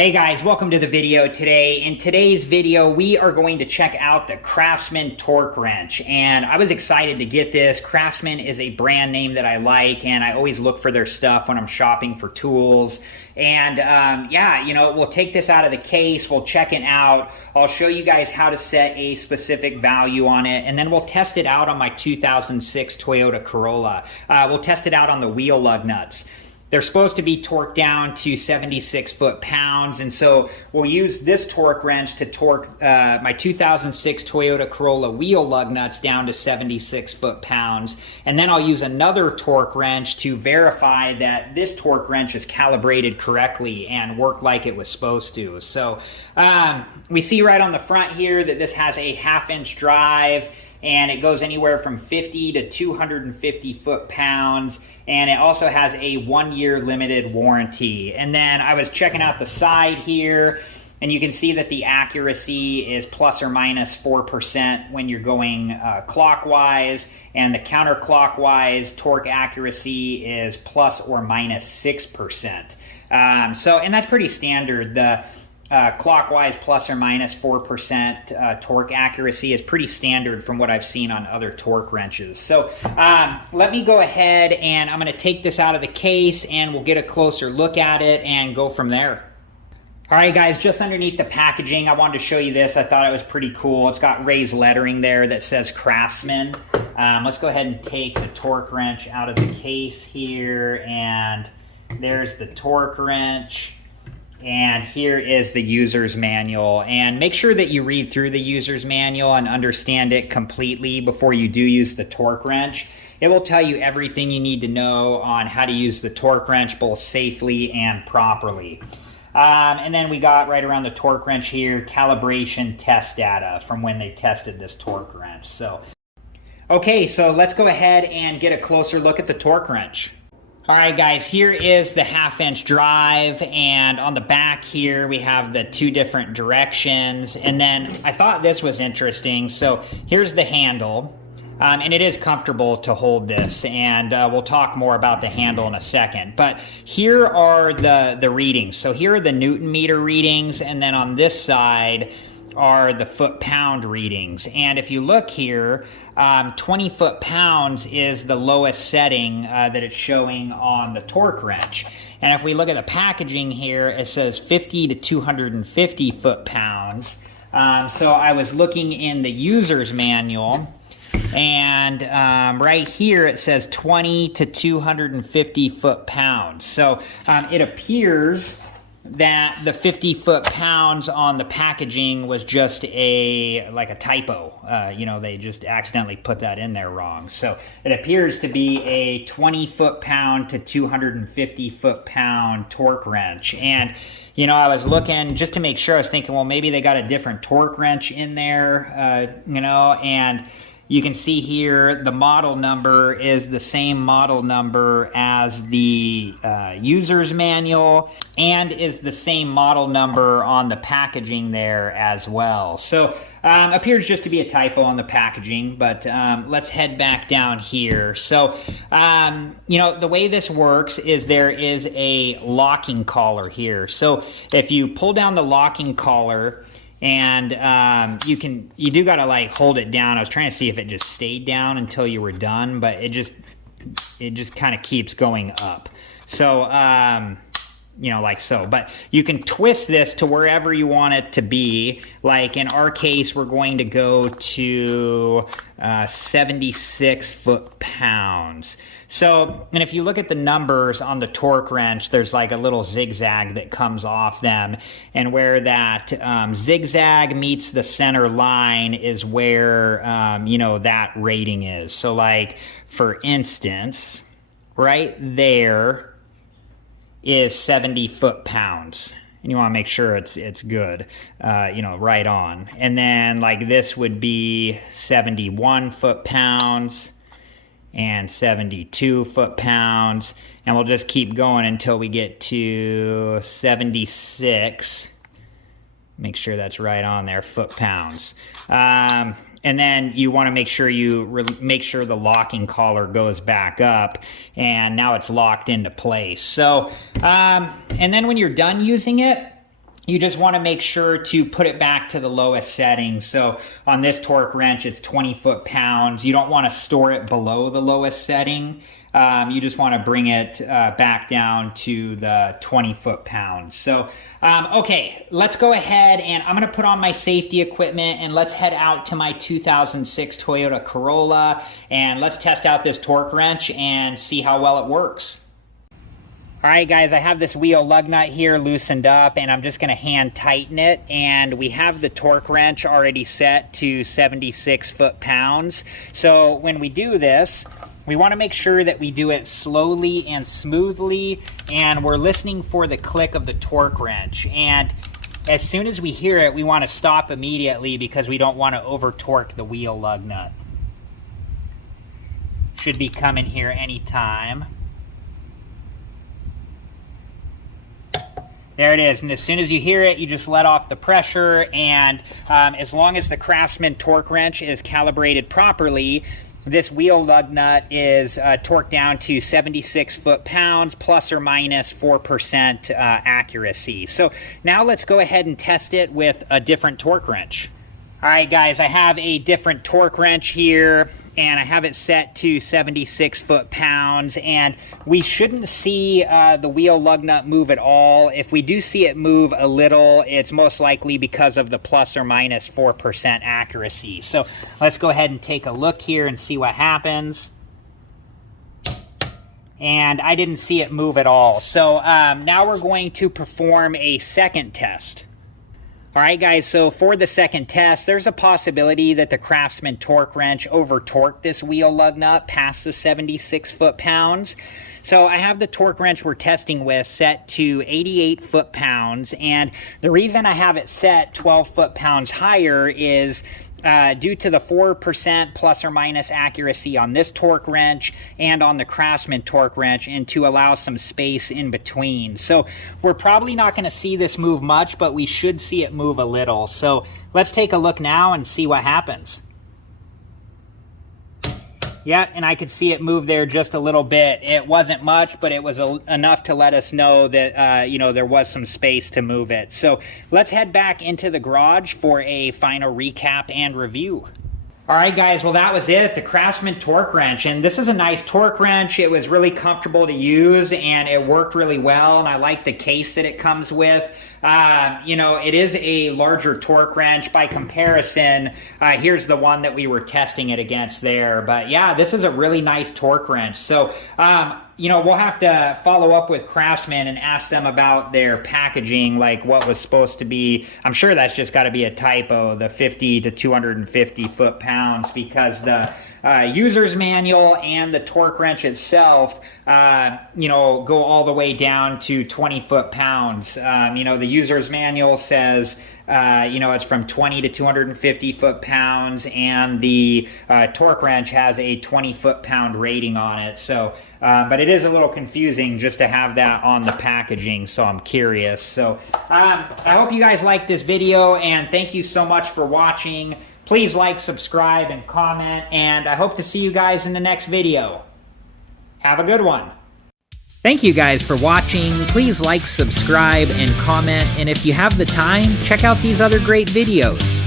Hey guys, welcome to the video today. In today's video, we are going to check out the Craftsman torque wrench. And I was excited to get this. Craftsman is a brand name that I like, and I always look for their stuff when I'm shopping for tools. And yeah, we'll take this out of the case, we'll check it out. I'll show you guys how to set a specific value on it, and then we'll test it out on my 2006 Toyota Corolla. We'll test it out on the wheel lug nuts. They're supposed to be torqued down to 76 foot-pounds, and so we'll use this torque wrench to torque my 2006 Toyota Corolla wheel lug nuts down to 76 foot-pounds, and then I'll use another torque wrench to verify that this torque wrench is calibrated correctly and worked like it was supposed to. So we see right on the front here that this has a 1/2-inch drive, and it goes anywhere from 50 to 250 foot-pounds, and it also has a 1-year limited warranty. And then I was checking out the side here, and you can see that the accuracy is plus or minus 4% when you're going clockwise, and the counterclockwise torque accuracy is plus or minus 6%. And that's pretty standard. The clockwise plus or minus 4% torque accuracy is pretty standard from what I've seen on other torque wrenches. So let me go ahead and I'm going to take this out of the case and we'll get a closer look at it and go from there. All right, guys, just underneath the packaging, I wanted to show you this. I thought it was pretty cool. It's got raised lettering there that says Craftsman. Let's go ahead and take the torque wrench out of the case here, and there's the torque wrench. And here is the user's manual, and make sure that you read through the user's manual and understand it completely before you do use the torque wrench. It will tell you everything you need to know on how to use the torque wrench both safely and properly. And then we got right around the torque wrench here, calibration test data from when they tested this torque wrench. So, okay, so let's go ahead and get a closer look at the torque wrench. All right, guys, here is the 1/2-inch drive, and on the back here we have the 2 different directions, and then I thought this was interesting. So here's the handle, and it is comfortable to hold this, and we'll talk more about the handle in a second. But here are the readings. So here are the Newton meter readings, and then on this side are the foot-pound readings. And if you look here, 20 foot-pounds is the lowest setting that it's showing on the torque wrench. And if we look at the packaging here, it says 50 to 250 foot-pounds. So I was looking in the user's manual, and right here it says 20 to 250 foot-pounds. So it appears that the 50 foot-pounds on the packaging was just like a typo. They just accidentally put that in there wrong. So it appears to be a 20 foot-pound to 250 foot-pound torque wrench. And I was looking just to make sure. I was thinking, well, maybe they got a different torque wrench in there, and you can see here the model number is the same model number as the user's manual, and is the same model number on the packaging there as well. So appears just to be a typo on the packaging, but let's head back down here. So the way this works is there is a locking collar here. So if you pull down the locking collar, and you do gotta like hold it down. I was trying to see if it just stayed down until you were done, but it just kind of keeps going up. So like so. But you can twist this to wherever you want it to be. Like in our case, we're going to go to 76 foot-pounds. So, and if you look at the numbers on the torque wrench, there's like a little zigzag that comes off them, and where that zigzag meets the center line is where that rating is. So like, for instance, right there is 70 foot-pounds, and you want to make sure it's good, right on. And then like this would be 71 foot-pounds and 72 foot-pounds, and we'll just keep going until we get to 76. Make sure that's right on there, foot-pounds. And then you want to make sure make sure the locking collar goes back up, and now it's locked into place. So, and then when you're done using it, you just want to make sure to put it back to the lowest setting. So on this torque wrench, it's 20 foot-pounds. You don't want to store it below the lowest setting. You just want to bring it back down to the 20 foot-pounds. So, okay, let's go ahead and I'm going to put on my safety equipment and let's head out to my 2006 Toyota Corolla and let's test out this torque wrench and see how well it works. All right, guys, I have this wheel lug nut here loosened up, and I'm just going to hand tighten it. And we have the torque wrench already set to 76 foot-pounds. So when we do this, we want to make sure that we do it slowly and smoothly, and we're listening for the click of the torque wrench. And as soon as we hear it, we want to stop immediately because we don't want to over-torque the wheel lug nut. Should be coming here anytime. There it is, and as soon as you hear it, you just let off the pressure, and as long as the Craftsman torque wrench is calibrated properly, this wheel lug nut is torqued down to 76 foot-pounds, plus or minus 4% accuracy. So now let's go ahead and test it with a different torque wrench. All right, guys, I have a different torque wrench here, and I have it set to 76 foot-pounds, and we shouldn't see the wheel lug nut move at all. If we do see it move a little, it's most likely because of the plus or minus 4% accuracy. So let's go ahead and take a look here and see what happens. And I didn't see it move at all. So now we're going to perform a second test. All right, guys, so for the second test, there's a possibility that the Craftsman torque wrench over-torqued this wheel lug nut past the 76 foot-pounds. So I have the torque wrench we're testing with set to 88 foot-pounds, and the reason I have it set 12 foot-pounds higher is due to the 4% plus or minus accuracy on this torque wrench and on the Craftsman torque wrench, and to allow some space in between. So we're probably not going to see this move much, but we should see it move a little. So let's take a look now and see what happens. Yeah, and I could see it move there just a little bit. It wasn't much, but it was enough to let us know that, you know, there was some space to move it. So let's head back into the garage for a final recap and review. All right, guys, well, that was it, the Craftsman torque wrench. And this is a nice torque wrench. It was really comfortable to use, and it worked really well, and I like the case that it comes with. You know, it is a larger torque wrench. By comparison, here's the one that we were testing it against there. But yeah, this is a really nice torque wrench. So, you know, we'll have to follow up with Craftsman and ask them about their packaging, like what was supposed to be. I'm sure that's just got to be a typo, the 50 to 250 foot-pounds, because the user's manual and the torque wrench itself, you know, go all the way down to 20 foot-pounds. You know, the user's manual says, you know, it's from 20 to 250 foot-pounds, and the torque wrench has a 20 foot-pound rating on it. So, but it is a little confusing just to have that on the packaging, so I'm curious. So, I hope you guys liked this video, and thank you so much for watching. Please like, subscribe, and comment, and I hope to see you guys in the next video. Have a good one. Thank you guys for watching. Please like, subscribe, and comment, and if you have the time, check out these other great videos.